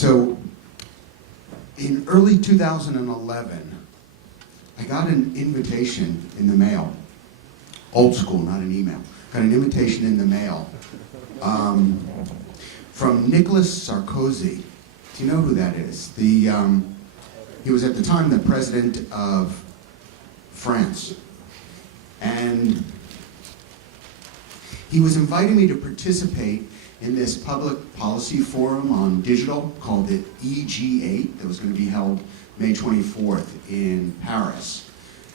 So in early 2011, I got an invitation in the mail. Old school, not an email. Got an invitation in the mail from Nicolas Sarkozy. Do you know who that is? He was at the time the president of France. And he was inviting me to participate in this public policy forum on digital called the EG8 that was going to be held May 24th in Paris.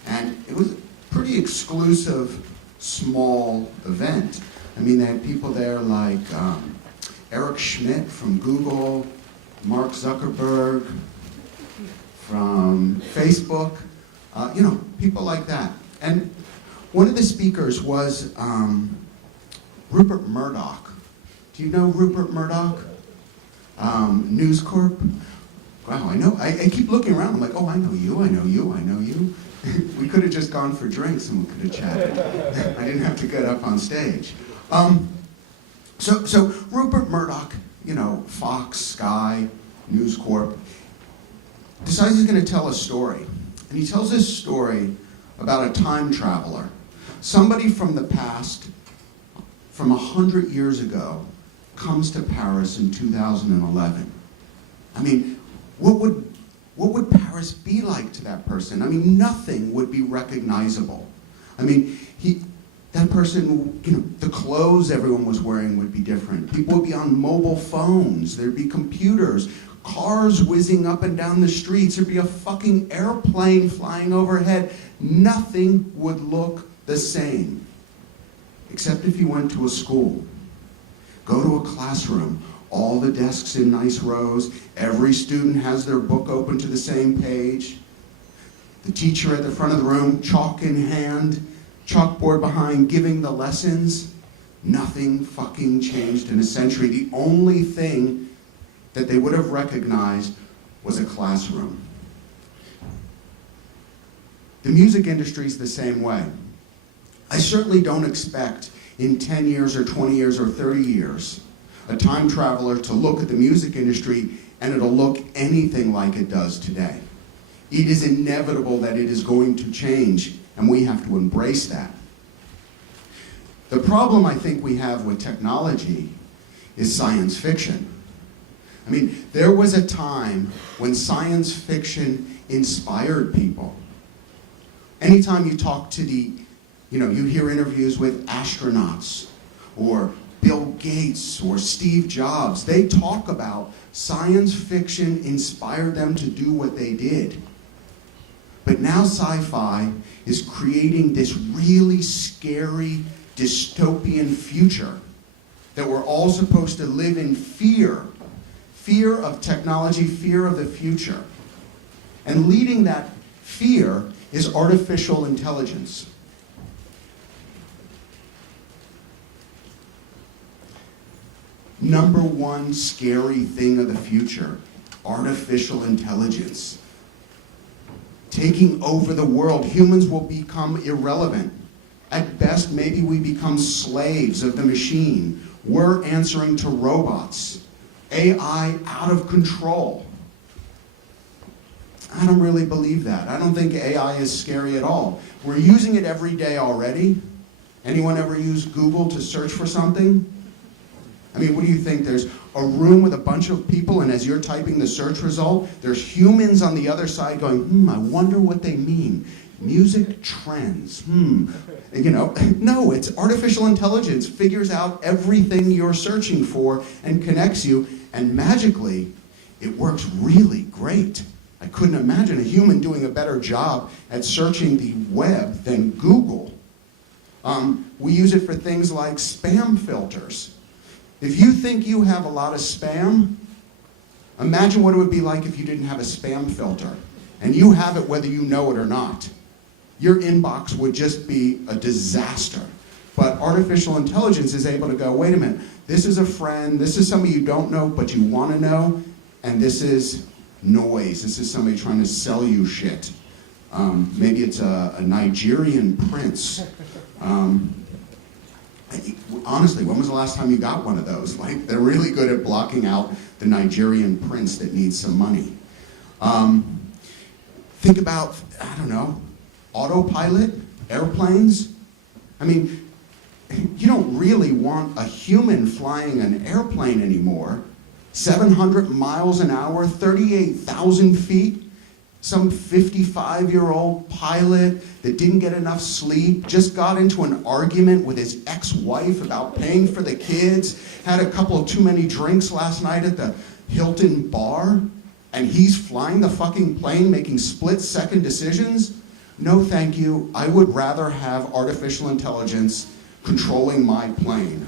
And it was a pretty exclusive, small event. I mean, they had people there like Eric Schmidt from Google, Mark Zuckerberg from Facebook, people like that. And one of the speakers was Rupert Murdoch. Do you know Rupert Murdoch? News Corp. Wow, I know. I keep looking around. I'm like, oh, I know you, I know you, I know you. We could have just gone for drinks and we could have chatted. I didn't have to get up on stage. So Rupert Murdoch, Fox, Sky, News Corp, decides he's going to tell a story. And he tells this story about a time traveler. Somebody from the past, from 100 years ago, comes to Paris in 2011. I mean, what would Paris be like to that person? I mean, nothing would be recognizable. I mean, that person, the clothes everyone was wearing would be different. People would be on mobile phones. There'd be computers, cars whizzing up and down the streets. There'd be a fucking airplane flying overhead. Nothing would look the same, except if you went to a school. Go to a classroom, all the desks in nice rows, every student has their book open to the same page, the teacher at the front of the room, chalk in hand, chalkboard behind, giving the lessons. Nothing fucking changed in a century. The only thing that they would have recognized was a classroom. The music industry is the same way. I certainly don't expect in 10 years or 20 years or 30 years a time traveler to look at the music industry and it'll look anything like it does today. It is inevitable that it is going to change, and we have to embrace that. The problem I think we have with technology is science fiction. I mean, there was a time when science fiction inspired people. Anytime you talk to you hear interviews with astronauts or Bill Gates or Steve Jobs, they talk about science fiction inspired them to do what they did. But now sci-fi is creating this really scary dystopian future that we're all supposed to live in fear. Fear of technology, fear of the future. And leading that fear is artificial intelligence. Number one scary thing of the future, artificial intelligence. Taking over the world, humans will become irrelevant. At best, maybe we become slaves of the machine. We're answering to robots. AI out of control. I don't really believe that. I don't think AI is scary at all. We're using it every day already. Anyone ever use Google to search for something? I mean, what do you think? There's a room with a bunch of people, and as you're typing the search result, there's humans on the other side going, I wonder what they mean. Music trends, No, it's artificial intelligence figures out everything you're searching for and connects you, and magically, it works really great. I couldn't imagine a human doing a better job at searching the web than Google. We use it for things like spam filters. If you think you have a lot of spam, imagine what it would be like if you didn't have a spam filter. And you have it whether you know it or not. Your inbox would just be a disaster. But artificial intelligence is able to go, wait a minute, this is a friend, this is somebody you don't know but you want to know, and this is noise. This is somebody trying to sell you shit. Maybe it's a Nigerian prince. Honestly, when was the last time you got one of those? Like, they're really good at blocking out the Nigerian prince that needs some money. Think about, I don't know, autopilot, airplanes. I mean, you don't really want a human flying an airplane anymore. 700 miles an hour, 38,000 feet. Some 55-year-old pilot that didn't get enough sleep, just got into an argument with his ex-wife about paying for the kids, had a couple of too many drinks last night at the Hilton bar, and he's flying the fucking plane making split-second decisions? No, thank you. I would rather have artificial intelligence controlling my plane.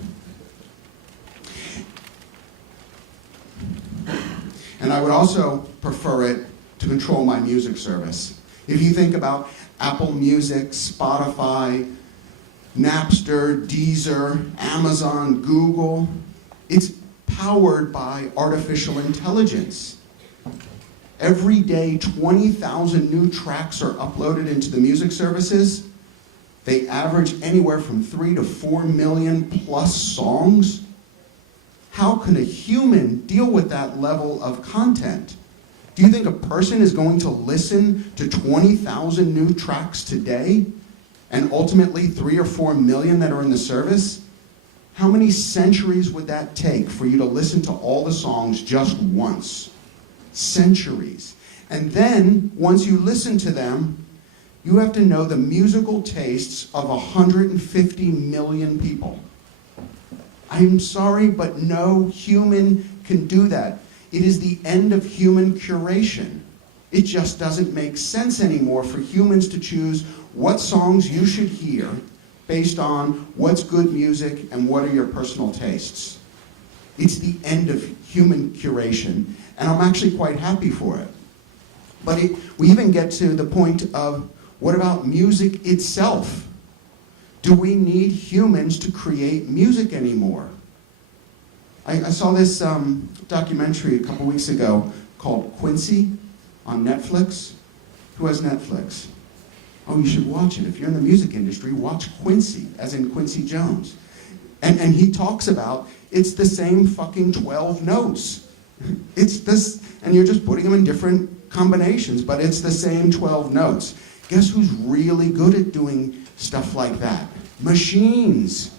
And I would also prefer it to control my music service. If you think about Apple Music, Spotify, Napster, Deezer, Amazon, Google, it's powered by artificial intelligence. Every day, 20,000 new tracks are uploaded into the music services. They average anywhere from 3 to 4 million plus songs. How can a human deal with that level of content? Do you think a person is going to listen to 20,000 new tracks today and ultimately 3 or 4 million that are in the service? How many centuries would that take for you to listen to all the songs just once? Centuries. And then, once you listen to them, you have to know the musical tastes of 150 million people. I'm sorry, but no human can do that. It is the end of human curation. It just doesn't make sense anymore for humans to choose what songs you should hear based on what's good music and what are your personal tastes. It's the end of human curation, and I'm actually quite happy for it. But we even get to the point of, what about music itself? Do we need humans to create music anymore? I saw this documentary a couple weeks ago called Quincy on Netflix. Who has Netflix? Oh, you should watch it. If you're in the music industry, watch Quincy, as in Quincy Jones. And he talks about, it's the same fucking 12 notes. It's this, and you're just putting them in different combinations, but it's the same 12 notes. Guess who's really good at doing stuff like that? Machines.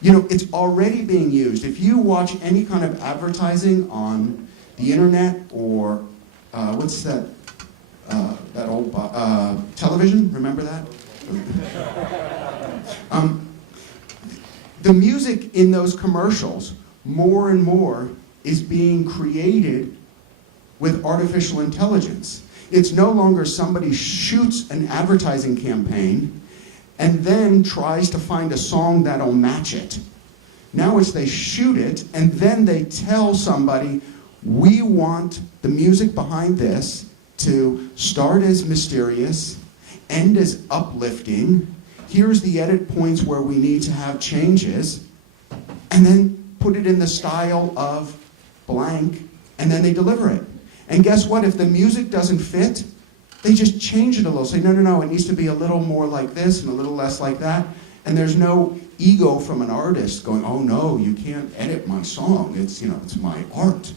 You know, it's already being used. If you watch any kind of advertising on the internet or what's that old television? Remember that? The music in those commercials, more and more, is being created with artificial intelligence. It's no longer somebody shoots an advertising campaign and then tries to find a song that'll match it. Now it's they shoot it, and then they tell somebody, we want the music behind this to start as mysterious, end as uplifting, here's the edit points where we need to have changes, and then put it in the style of blank, and then they deliver it. And guess what? If the music doesn't fit, they just change it a little. Say, no, it needs to be a little more like this and a little less like that. And there's no ego from an artist going, oh no, you can't edit my song. It's my art.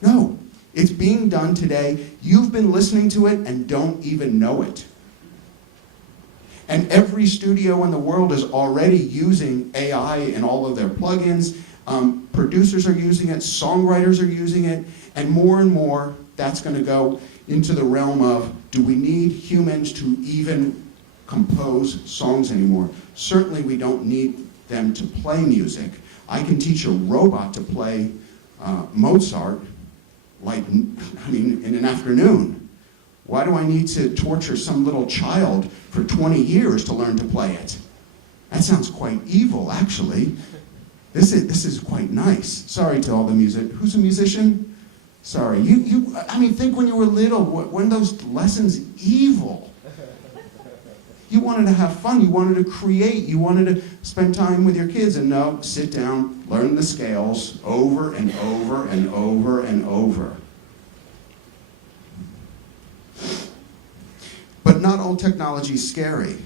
No, it's being done today. You've been listening to it and don't even know it. And every studio in the world is already using AI in all of their plugins. Producers are using it, songwriters are using it, and more that's going to go into the realm of, do we need humans to even compose songs anymore? Certainly we don't need them to play music. I can teach a robot to play Mozart, in an afternoon. Why do I need to torture some little child for 20 years to learn to play it? That sounds quite evil, actually. This is quite nice. Sorry to all the music. Who's a musician? Sorry. Think when you were little, weren't those lessons evil? You wanted to have fun. You wanted to create. You wanted to spend time with your kids. And no, sit down, learn the scales over and over and over and over. But not all technology is scary.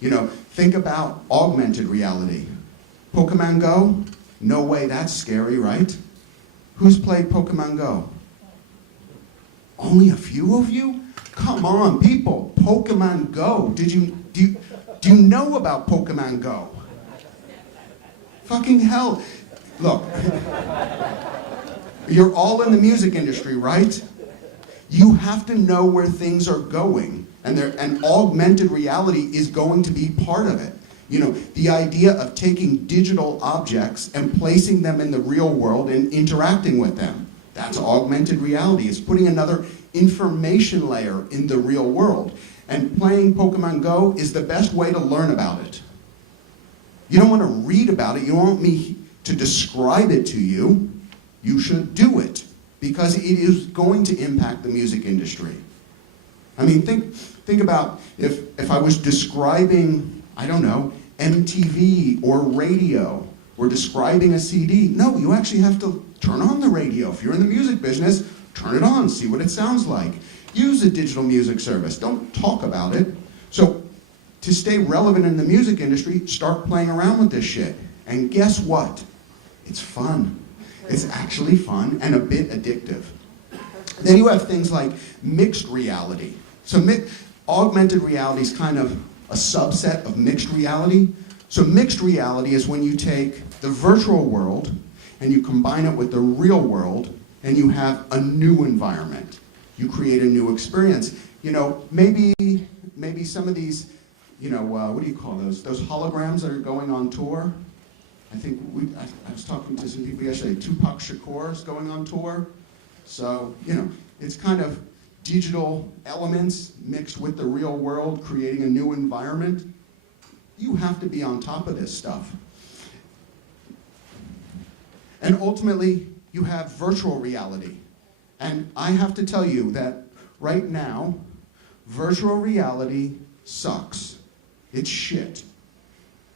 Think about augmented reality. Pokemon Go? No way, that's scary, right? Who's played Pokemon Go? Only a few of you? Come on, people, Pokemon Go. Do you know about Pokemon Go? Fucking hell. Look, you're all in the music industry, right? You have to know where things are going, and augmented reality is going to be part of it. You know, the idea of taking digital objects and placing them in the real world and interacting with them. That's augmented reality. It's putting another information layer in the real world. And playing Pokemon Go is the best way to learn about it. You don't want to read about it. You want me to describe it to you. You should do it, because it is going to impact the music industry. I mean, think about if I was describing, I don't know, MTV or radio, or describing a CD. No, you actually have to turn on the radio. If you're in the music business, turn it on, see what it sounds like. Use a digital music service. Don't talk about it. So to stay relevant in the music industry, start playing around with this shit. And guess what? It's fun. It's actually fun and a bit addictive. Then you have things like mixed reality. So augmented reality is kind of a subset of mixed reality. So mixed reality is when you take the virtual world and you combine it with the real world, and you have a new environment. You create a new experience. You know, maybe some of these, you know, what do you call those? Those holograms that are going on tour. I think I was talking to some people yesterday. Tupac Shakur is going on tour. So, you know, it's kind of digital elements mixed with the real world, creating a new environment. You have to be on top of this stuff. And ultimately, you have virtual reality. And I have to tell you that right now, virtual reality sucks. It's shit.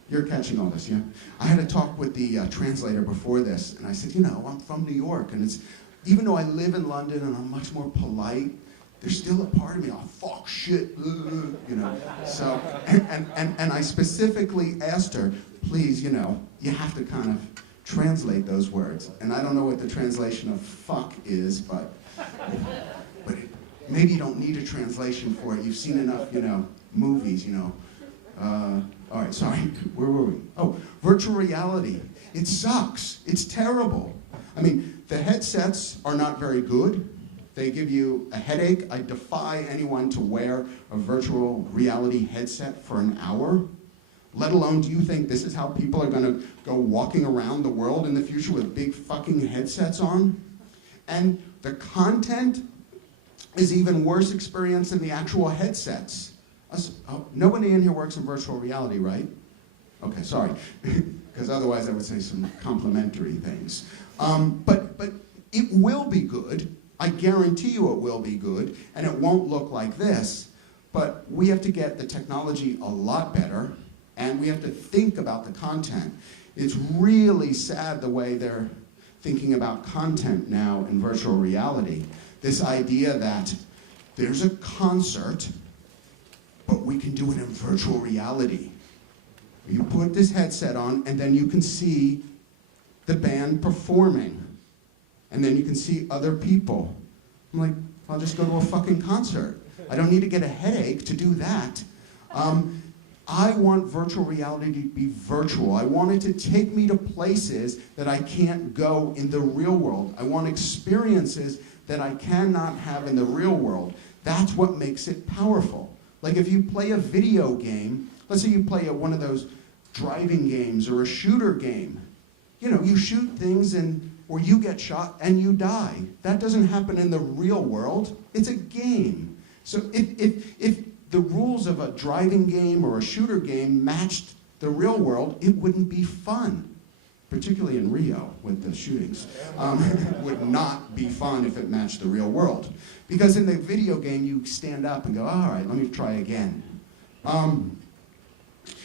You're catching all this, yeah? I had a talk with the translator before this, and I said, you know, I'm from New York, and it's, even though I live in London and I'm much more polite, there's still a part of me, oh, fuck, shit, you know? So, and I specifically asked her, please, you know, you have to kind of translate those words. And I don't know what the translation of fuck is, but maybe you don't need a translation for it. You've seen enough, you know, movies, you know. All right, sorry, where were we? Oh, virtual reality. It sucks. It's terrible. I mean, the headsets are not very good. They give you a headache. I defy anyone to wear a virtual reality headset for an hour. Let alone, do you think this is how people are gonna go walking around the world in the future with big fucking headsets on? And the content is even worse experience than the actual headsets. Nobody in here works in virtual reality, right? Okay, sorry, because otherwise I would say some complimentary things. But it will be good. I guarantee you it will be good, and it won't look like this. But we have to get the technology a lot better, and we have to think about the content. It's really sad the way they're thinking about content now in virtual reality. This idea that there's a concert, but we can do it in virtual reality. You put this headset on, and then you can see the band performing. And then you can see other people. I'm like, I'll just go to a fucking concert. I don't need to get a headache to do that. I want virtual reality to be virtual. I want it to take me to places that I can't go in the real world. I want experiences that I cannot have in the real world. That's what makes it powerful. Like if you play a video game, let's say you play one of those driving games or a shooter game. You know, you shoot things or you get shot and you die. That doesn't happen in the real world. It's a game. So if the rules of a driving game or a shooter game matched the real world, it wouldn't be fun. Particularly in Rio with the shootings. It would not be fun if it matched the real world. Because in the video game, you stand up and go, all right, let me try again.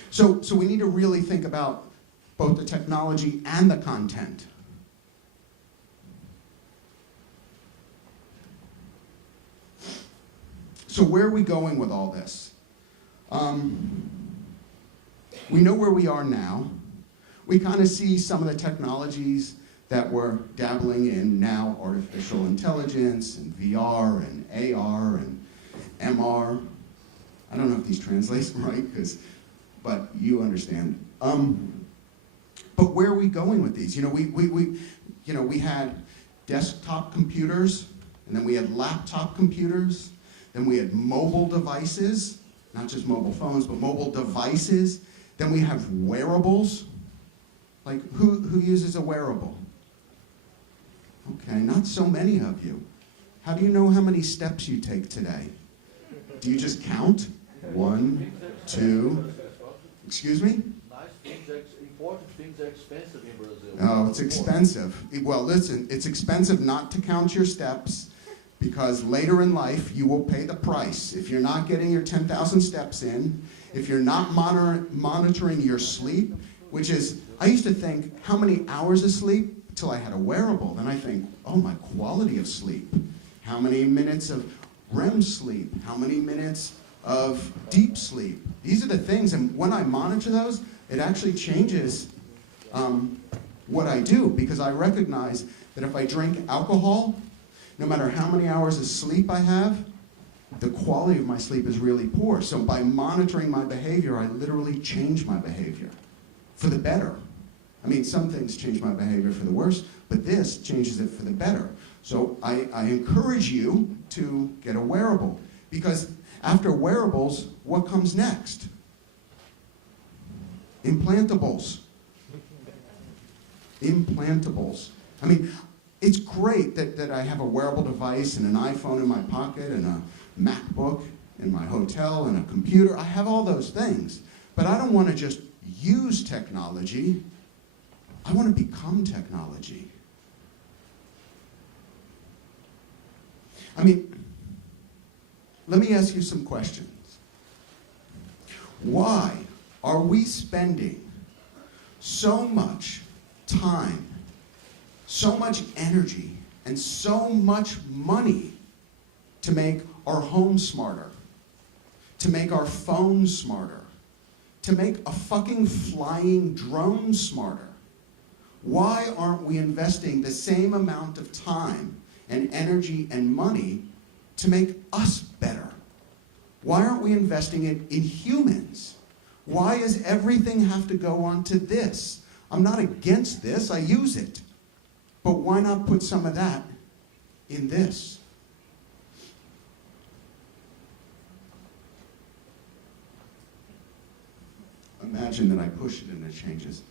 So we need to really think about both the technology and the content. So where are we going with all this? We know where we are now. we kind of see some of the technologies that we're dabbling in now, artificial intelligence and VR and AR and MR. I don't know if these translate right, but you understand. But where are we going with these? We had desktop computers, and then we had laptop computers, then we had mobile devices, not just mobile phones, but mobile devices. Then we have wearables. Like, who uses a wearable? Okay, not so many of you. How do you know how many steps you take today? Do you just count? 1, 2, excuse me? Important things are expensive in Brazil. Oh, it's expensive. Well, listen, it's expensive not to count your steps because later in life you will pay the price. If you're not getting your 10,000 steps in, if you're not monitoring your sleep, which is, I used to think, how many hours of sleep till I had a wearable. Then I think, oh, my quality of sleep. How many minutes of REM sleep? How many minutes of deep sleep? These are the things, and when I monitor those, it actually changes what I do, because I recognize that if I drink alcohol, no matter how many hours of sleep I have, the quality of my sleep is really poor. So by monitoring my behavior, I literally change my behavior for the better. I mean, some things change my behavior for the worse, but this changes it for the better. So I encourage you to get a wearable, because after wearables, what comes next? Implantables. Implantables. I mean, it's great that I have a wearable device and an iPhone in my pocket and a MacBook in my hotel and a computer. I have all those things. But I don't want to just use technology. I want to become technology. I mean, let me ask you some questions. Why are we spending so much time, so much energy, and so much money to make our homes smarter, to make our phones smarter, to make a fucking flying drone smarter? Why aren't we investing the same amount of time and energy and money to make us better? Why aren't we investing it in humans? Why does everything have to go onto this? I'm not against this, I use it. But why not put some of that in this? Imagine that I push it and it changes.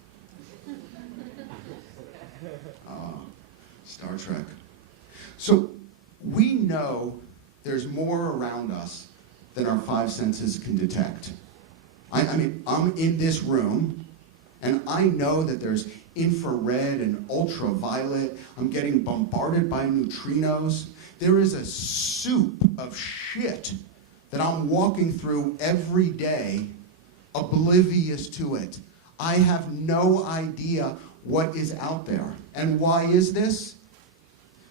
Star Trek. So we know there's more around us than our 5 senses can detect. I mean, I'm in this room, and I know that there's infrared and ultraviolet. I'm getting bombarded by neutrinos. There is a soup of shit that I'm walking through every day, oblivious to it. I have no idea what is out there. And why is this?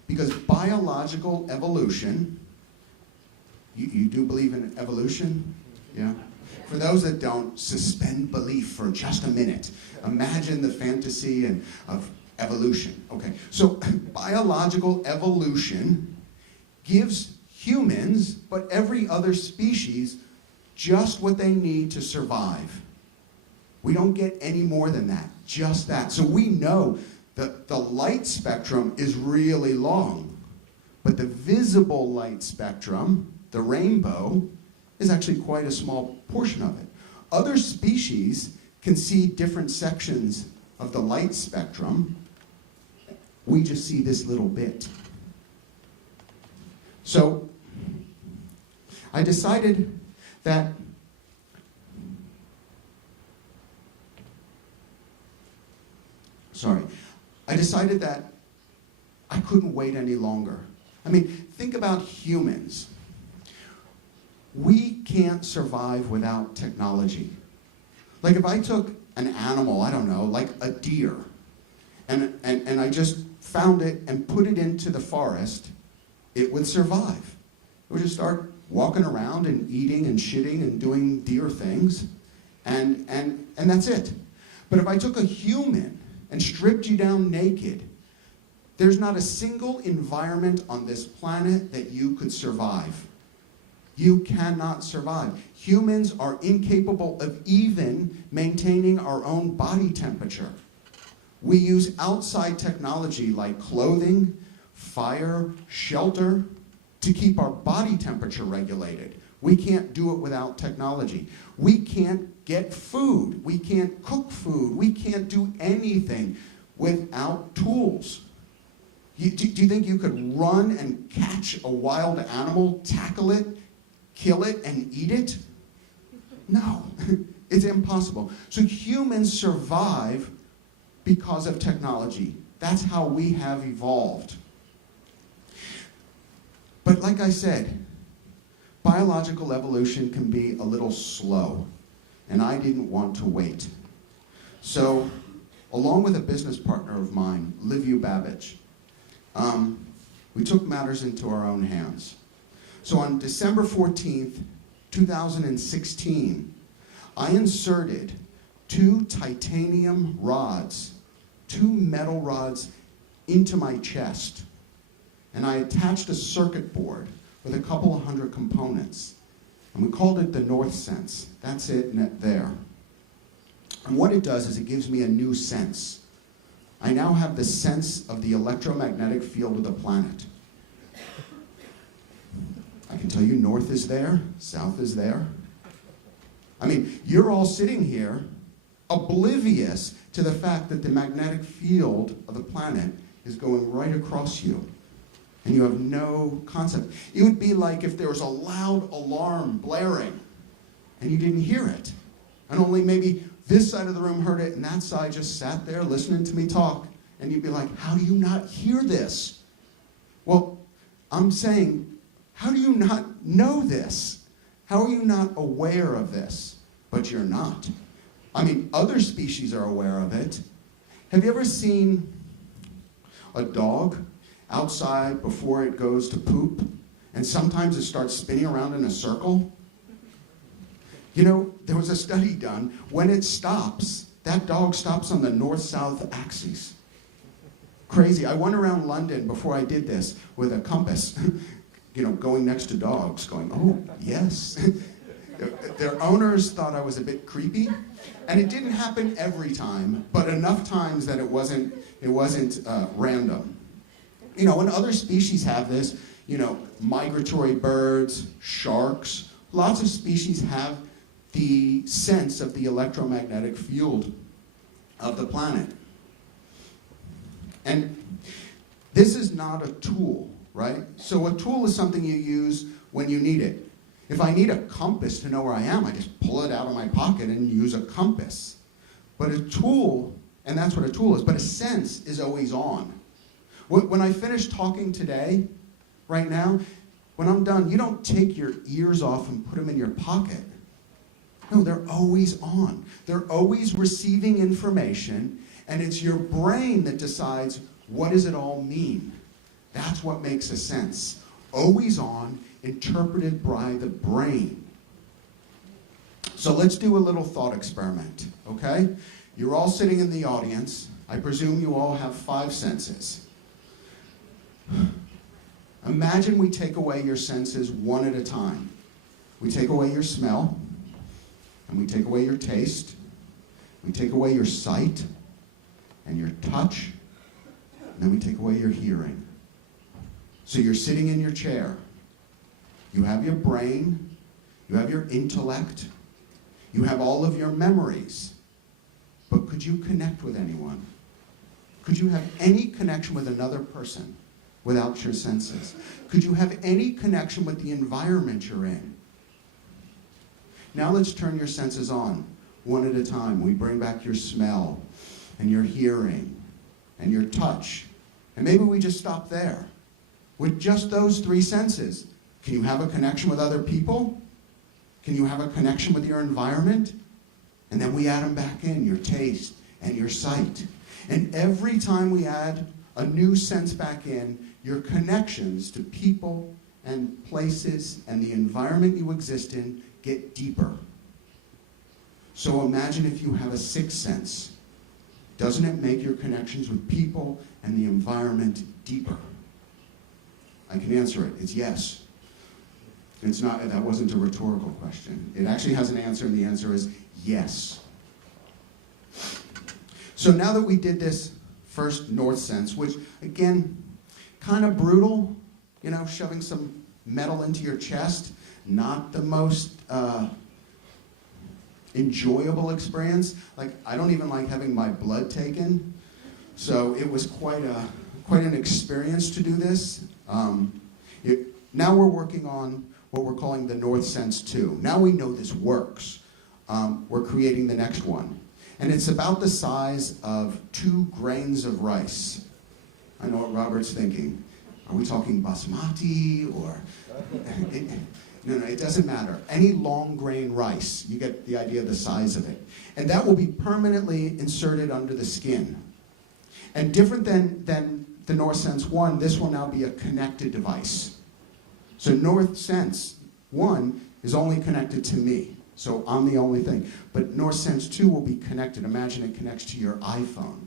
Because biological evolution, you do believe in evolution? Yeah? For those that don't, suspend belief for just a minute. Imagine the fantasy of evolution. Okay, so biological evolution gives humans, but every other species, just what they need to survive. We don't get any more than that, just that. So we know that the light spectrum is really long, but the visible light spectrum, the rainbow, is actually quite a small portion of it. Other species can see different sections of the light spectrum. We just see this little bit. So I decided that I couldn't wait any longer. I mean, think about humans. We can't survive without technology. Like if I took an animal, I don't know, like a deer, and I just found it and put it into the forest, it would survive. It would just start walking around and eating and shitting and doing deer things, and that's it. But if I took a human and stripped you down naked, there's not a single environment on this planet that you could survive. You cannot survive. Humans are incapable of even maintaining our own body temperature. We use outside technology like clothing, fire, shelter to keep our body temperature regulated. We can't do it without technology. We can't get food. We can't cook food. We can't do anything without tools. Do you think you could run and catch a wild animal, tackle it, kill it, and eat it? No, it's impossible. So humans survive because of technology. That's how we have evolved. But like I said, biological evolution can be a little slow, and I didn't want to wait. So, along with a business partner of mine, Livia Babbage, we took matters into our own hands. So on December 14th, 2016, I inserted 2 titanium rods, 2 metal rods into my chest. And I attached a circuit board with a couple of hundred components. And we called it the North Sense. That's it there. And what it does is it gives me a new sense. I now have the sense of the electromagnetic field of the planet. I can tell you north is there, south is there. I mean, you're all sitting here oblivious to the fact that the magnetic field of the planet is going right across you. And you have no concept. It would be like if there was a loud alarm blaring and you didn't hear it. And only maybe this side of the room heard it and that side just sat there listening to me talk. And you'd be like, how do you not hear this? Well, I'm saying, how do you not know this? How are you not aware of this? But you're not. I mean, other species are aware of it. Have you ever seen a dog outside before it goes to poop? And sometimes it starts spinning around in a circle? You know, there was a study done. When it stops, that dog stops on the north-south axis. Crazy. I went around London before I did this with a compass, you know, going next to dogs, going, oh, yes. Their owners thought I was a bit creepy, and it didn't happen every time, but enough times that it wasn't random. You know, and other species have this, you know, migratory birds, sharks, lots of species have the sense of the electromagnetic field of the planet. And this is not a tool, right? So a tool is something you use when you need it. If I need a compass to know where I am, I just pull it out of my pocket and use a compass. But a tool, and that's what a tool is, but a sense is always on. When I finish talking today, right now, when I'm done, you don't take your ears off and put them in your pocket. No, they're always on. They're always receiving information, and it's your brain that decides, what does it all mean? That's what makes a sense. Always on, interpreted by the brain. So let's do a little thought experiment, okay? You're all sitting in the audience. I presume you all have 5 senses. Imagine we take away your senses one at a time. We take away your smell, and we take away your taste, we take away your sight, and your touch, and then we take away your hearing. So you're sitting in your chair. You have your brain, you have your intellect, you have all of your memories. But could you connect with anyone? Could you have any connection with another person without your senses? Could you have any connection with the environment you're in? Now let's turn your senses on, one at a time. We bring back your smell, and your hearing, and your touch. And maybe we just stop there. With just those 3 senses, can you have a connection with other people? Can you have a connection with your environment? And then we add them back in, your taste and your sight. And every time we add a new sense back in, your connections to people and places and the environment you exist in get deeper. So imagine if you have a 6th sense, Doesn't it make your connections with people and the environment deeper? I can answer it. It's yes. It's not, that wasn't a rhetorical question. It actually has an answer, and the answer is yes. So now that we did this first north sense, which, again, kind of brutal, you know, shoving some metal into your chest, not the most enjoyable experience. Like, I don't even like having my blood taken, so it was quite an experience to do this. Now we're working on what we're calling the North Sense 2. Now we know this works. We're creating the next one. And it's about the size of 2 grains of rice. I know what Robert's thinking. Are we talking basmati or... No, it doesn't matter. Any long grain rice, you get the idea of the size of it. And that will be permanently inserted under the skin. And different than the North Sense 1, this will now be a connected device. So North Sense 1 is only connected to me. So I'm the only thing. But North Sense 2 will be connected. Imagine it connects to your iPhone.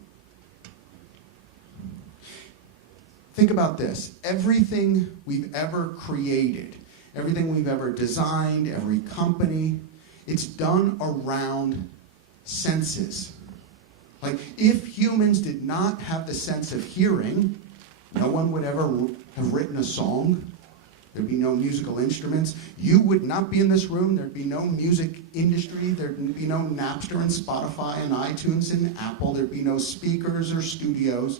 Think about this. Everything we've ever created, everything we've ever designed, every company, it's done around senses. Like, if humans did not have the sense of hearing, no one would ever have written a song. There'd be no musical instruments. You would not be in this room. There'd be no music industry. There'd be no Napster and Spotify and iTunes and Apple. There'd be no speakers or studios.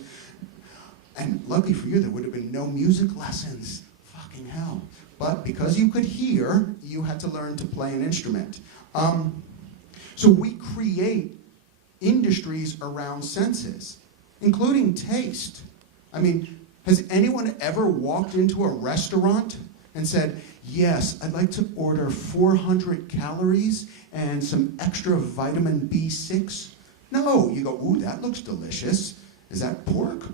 And lucky for you, there would have been no music lessons. Fucking hell. But because you could hear, you had to learn to play an instrument. So we create industries around senses, including taste. I mean, has anyone ever walked into a restaurant and said, yes, I'd like to order 400 calories and some extra vitamin B6? No, you go, ooh, that looks delicious. Is that pork?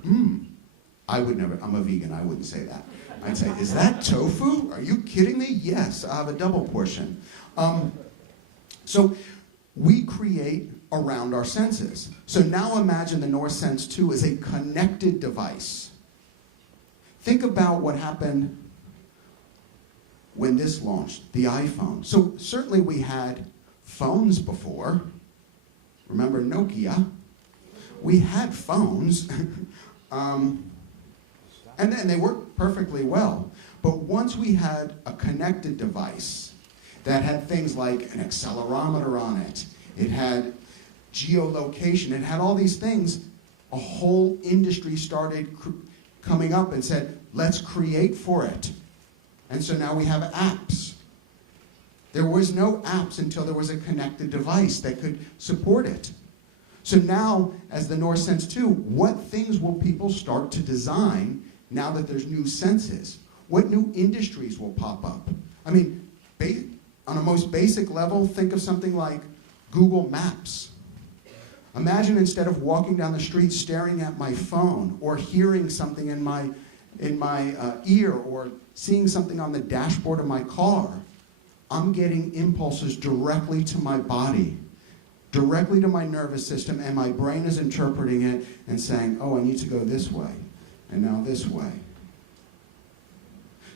I would never, I'm a vegan, I wouldn't say that. I'd say, is that tofu? Are you kidding me? Yes, I'll have a double portion. So we create around our senses. So now imagine the North Sense 2 is a connected device. Think about what happened when this launched, the iPhone. So certainly we had phones before. Remember Nokia? We had phones. And then they worked perfectly well. But once we had a connected device that had things like an accelerometer on it, it had geolocation, it had all these things, a whole industry started coming up and said, let's create for it. And so now we have apps. There was no apps until there was a connected device that could support it. So now, as the North Sense 2, what things will people start to design now that there's new senses? What new industries will pop up? I mean, on a most basic level, think of something like Google Maps. Imagine instead of walking down the street staring at my phone or hearing something in my ear or seeing something on the dashboard of my car, I'm getting impulses directly to my body, directly to my nervous system, and my brain is interpreting it and saying, oh, I need to go this way, and now this way.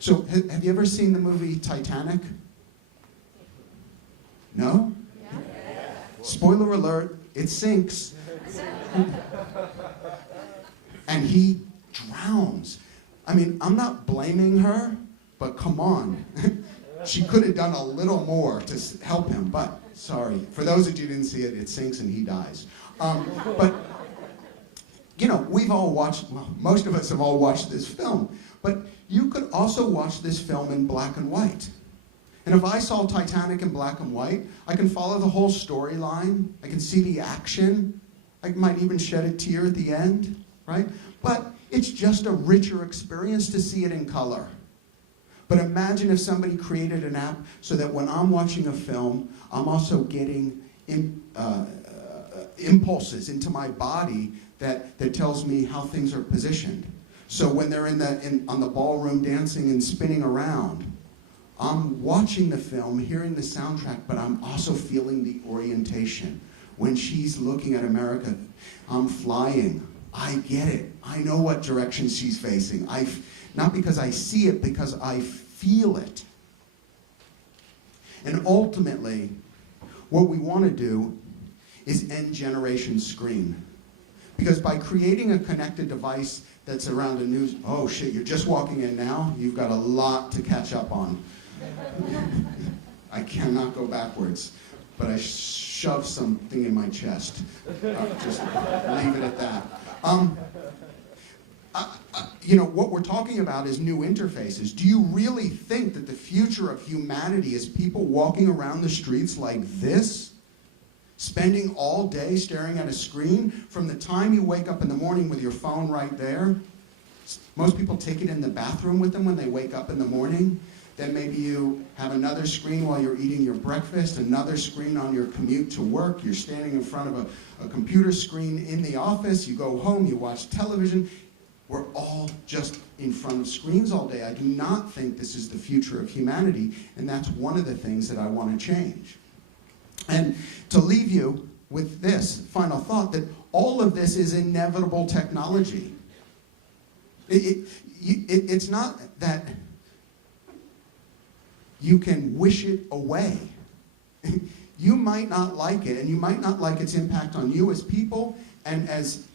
So, have you ever seen the movie Titanic? No? Yeah. Spoiler alert, it sinks. And he drowns. I mean, I'm not blaming her, but come on. She could have done a little more to help him, but sorry. For those of you who didn't see it, it sinks and he dies. But, you know, we've all watched, well, most of us have all watched this film, but you could also watch this film in black and white. And if I saw Titanic in black and white, I can follow the whole storyline. I can see the action. I might even shed a tear at the end, right? But it's just a richer experience to see it in color. But imagine if somebody created an app so that when I'm watching a film, I'm also getting impulses into my body that tells me how things are positioned. So when they're on the ballroom dancing and spinning around, I'm watching the film, hearing the soundtrack, but I'm also feeling the orientation. when she's looking at America. I'm flying. I get it. I know what direction she's facing. Not because I see it, because I feel it. And ultimately, what we want to do is end generation screen. Because by creating a connected device that's around a news, oh shit, you're just walking in now, you've got a lot to catch up on. I cannot go backwards, but I shoved something in my chest. Just leave it at that. What we're talking about is new interfaces. Do you really think that the future of humanity is people walking around the streets like this? Spending all day staring at a screen? From the time you wake up in the morning with your phone right there, most people take it in the bathroom with them when they wake up in the morning. Then maybe you have another screen while you're eating your breakfast, another screen on your commute to work. You're standing in front of a computer screen in the office. You go home, you watch television. We're all just in front of screens all day. I do not think this is the future of humanity, and that's one of the things that I want to change. And to leave you with this final thought, that all of this is inevitable technology. It's not that you can wish it away. You might not like it, and you might not like its impact on you as people and as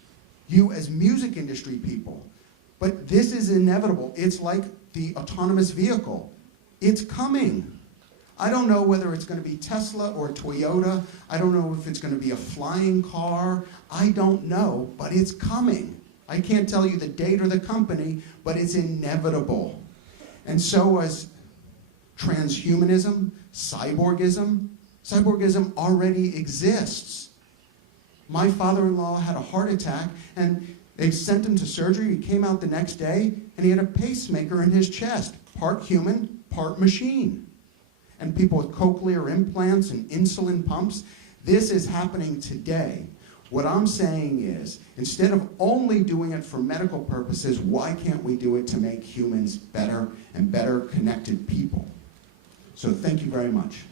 you as music industry people. But this is inevitable. It's like the autonomous vehicle. It's coming. I don't know whether it's going to be Tesla or Toyota. I don't know if it's going to be a flying car. I don't know, but it's coming. I can't tell you the date or the company, but it's inevitable. And so as transhumanism, cyborgism already exists. My father-in-law had a heart attack, and they sent him to surgery. He came out the next day, and he had a pacemaker in his chest, part human, part machine. And people with cochlear implants and insulin pumps. This is happening today. What I'm saying is, instead of only doing it for medical purposes, why can't we do it to make humans better and better connected people? So thank you very much.